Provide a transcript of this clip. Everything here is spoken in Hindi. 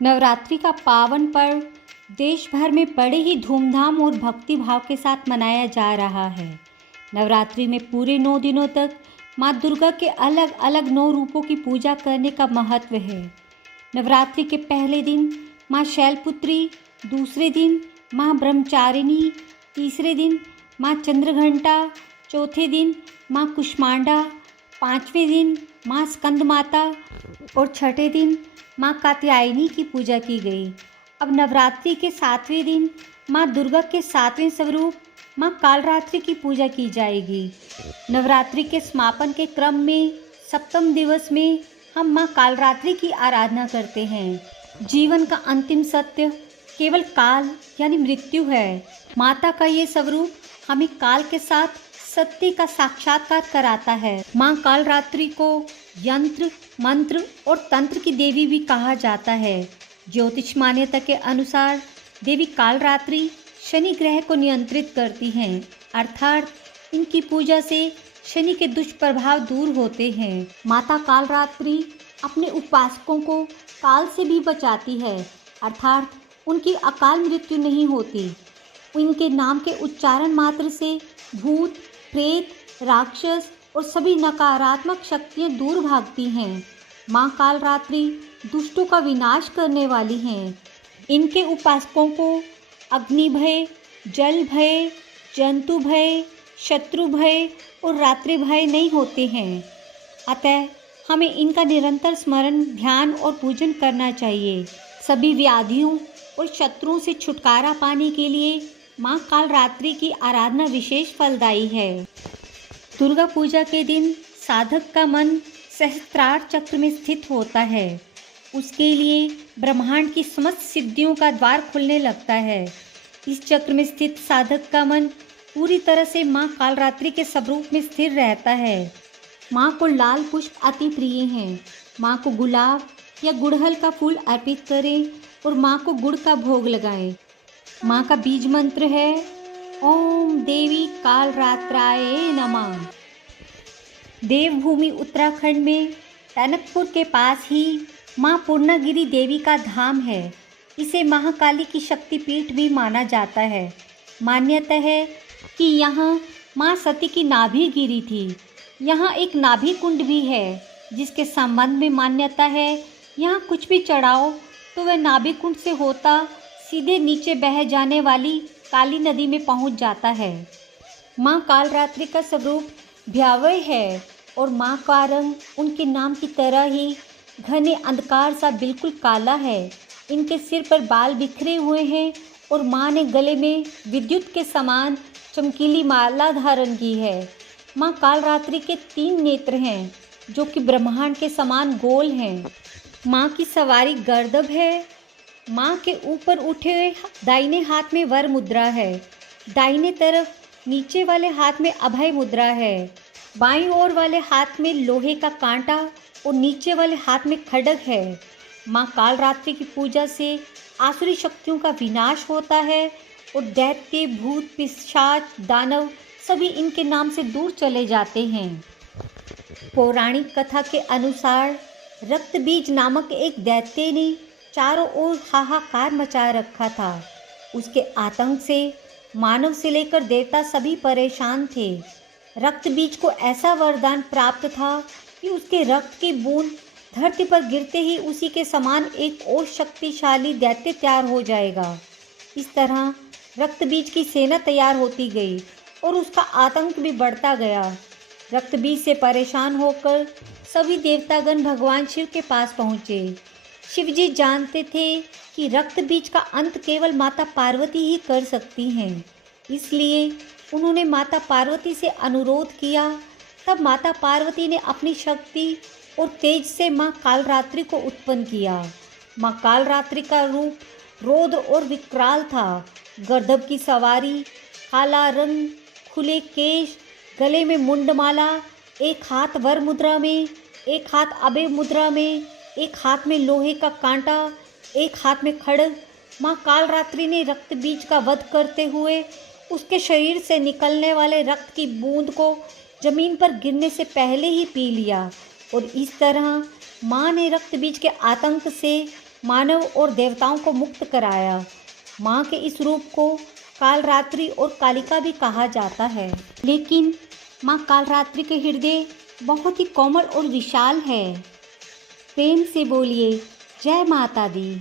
नवरात्रि का पावन पर्व देश भर में बड़े ही धूमधाम और भक्ति भाव के साथ मनाया जा रहा है। नवरात्रि में पूरे 9 दिनों तक माँ दुर्गा के अलग अलग 9 रूपों की पूजा करने का महत्व है। नवरात्रि के पहले दिन माँ शैलपुत्री, दूसरे दिन माँ ब्रह्मचारिणी, तीसरे दिन माँ चंद्रघंटा, चौथे दिन माँ कुष्मांडा, पाँचवें दिन माँ स्कंद माता और छठे दिन माँ कात्यायनी की पूजा की गई। अब नवरात्रि के 7वें दिन माँ दुर्गा के 7वें स्वरूप माँ कालरात्रि की पूजा की जाएगी। नवरात्रि के समापन के क्रम में सप्तम दिवस में हम माँ कालरात्रि की आराधना करते हैं। जीवन का अंतिम सत्य केवल काल यानी मृत्यु है। माता का ये स्वरूप हमें काल के साथ सत्य का साक्षात्कार कराता है। माँ कालरात्रि को यंत्र, मंत्र और तंत्र की देवी भी कहा जाता है। ज्योतिष मान्यता के अनुसार देवी कालरात्रि शनि ग्रह को नियंत्रित करती हैं, अर्थात इनकी पूजा से शनि के दुष्प्रभाव दूर होते हैं। माता कालरात्रि अपने उपासकों को काल से भी बचाती है, अर्थात उनकी अकाल मृत्यु नहीं होती। इनके नाम के उच्चारण मात्र से भूत, प्रेत, राक्षस और सभी नकारात्मक शक्तियाँ दूर भागती हैं। माँ कालरात्रि दुष्टों का विनाश करने वाली हैं। इनके उपासकों को अग्नि भय, जल भय, जंतु भय, शत्रु भय और रात्रि भय नहीं होते हैं। अतः हमें इनका निरंतर स्मरण, ध्यान और पूजन करना चाहिए। सभी व्याधियों और शत्रुओं से छुटकारा पाने के लिए माँ कालरात्रि की आराधना विशेष फलदायी है। दुर्गा पूजा के दिन साधक का मन सहस्त्रार चक्र में स्थित होता है। उसके लिए ब्रह्मांड की समस्त सिद्धियों का द्वार खुलने लगता है। इस चक्र में स्थित साधक का मन पूरी तरह से माँ कालरात्रि के स्वरूप में स्थिर रहता है। माँ को लाल पुष्प अति प्रिय हैं। माँ को गुलाब या गुड़हल का फूल अर्पित करें और माँ को गुड़ का भोग लगाएं। माँ का बीज मंत्र है ओम देवी कालरात्राय नमः। देवभूमि उत्तराखंड में टनकपुर के पास ही माँ पूर्णागिरि देवी का धाम है। इसे महाकाली की शक्तिपीठ भी माना जाता है। मान्यता है कि यहाँ माँ सती की नाभि गिरी थी। यहाँ एक नाभि कुंड भी है, जिसके संबंध में मान्यता है यहाँ कुछ भी चढ़ाओ तो वह नाभि कुंड से होता सीधे नीचे बह जाने वाली काली नदी में पहुँच जाता है। माँ कालरात्रि का स्वरूप भयावह है और माँ का रंग उनके नाम की तरह ही घने अंधकार सा बिल्कुल काला है। इनके सिर पर बाल बिखरे हुए हैं और माँ ने गले में विद्युत के समान चमकीली माला धारण की है। माँ कालरात्रि के 3 नेत्र हैं, जो कि ब्रह्मांड के समान गोल हैं। माँ की सवारी गर्दभ है। माँ के ऊपर उठे हुए दाहिने हाथ में वर मुद्रा है। दाहिने तरफ नीचे वाले हाथ में अभय मुद्रा है। बाईं ओर वाले हाथ में लोहे का कांटा और नीचे वाले हाथ में खड्ग है। माँ कालरात्रि की पूजा से आसुरी शक्तियों का विनाश होता है और दैत्य, भूत, पिशाच, दानव सभी इनके नाम से दूर चले जाते हैं। पौराणिक कथा के अनुसार रक्तबीज नामक एक दैत्य ने चारों ओर हाहाकार मचा रखा था। उसके आतंक से मानव से लेकर देवता सभी परेशान थे। रक्तबीज को ऐसा वरदान प्राप्त था कि उसके रक्त की बूंद धरती पर गिरते ही उसी के समान एक और शक्तिशाली दैत्य तैयार हो जाएगा। इस तरह रक्तबीज की सेना तैयार होती गई और उसका आतंक भी बढ़ता गया। रक्तबीज से परेशान होकर सभी देवतागण भगवान शिव के पास पहुँचे। शिवजी जानते थे कि रक्तबीज का अंत केवल माता पार्वती ही कर सकती हैं, इसलिए उन्होंने माता पार्वती से अनुरोध किया। तब माता पार्वती ने अपनी शक्ति और तेज से माँ कालरात्रि को उत्पन्न किया। माँ कालरात्रि का रूप रौद्र और विकराल था। गर्दभ की सवारी, काला रंग, खुले केश, गले में मुंडमाला, एक हाथ वर मुद्रा में, एक हाथ अभय मुद्रा में, एक हाथ में लोहे का कांटा, एक हाथ में खड्ग। माँ कालरात्रि ने रक्तबीज का वध करते हुए उसके शरीर से निकलने वाले रक्त की बूंद को जमीन पर गिरने से पहले ही पी लिया और इस तरह माँ ने रक्तबीज के आतंक से मानव और देवताओं को मुक्त कराया। माँ के इस रूप को कालरात्रि और कालिका भी कहा जाता है। लेकिन माँ कालरात्रि के हृदय बहुत ही कोमल और विशाल है। प्रेम से बोलिए जय माता दी।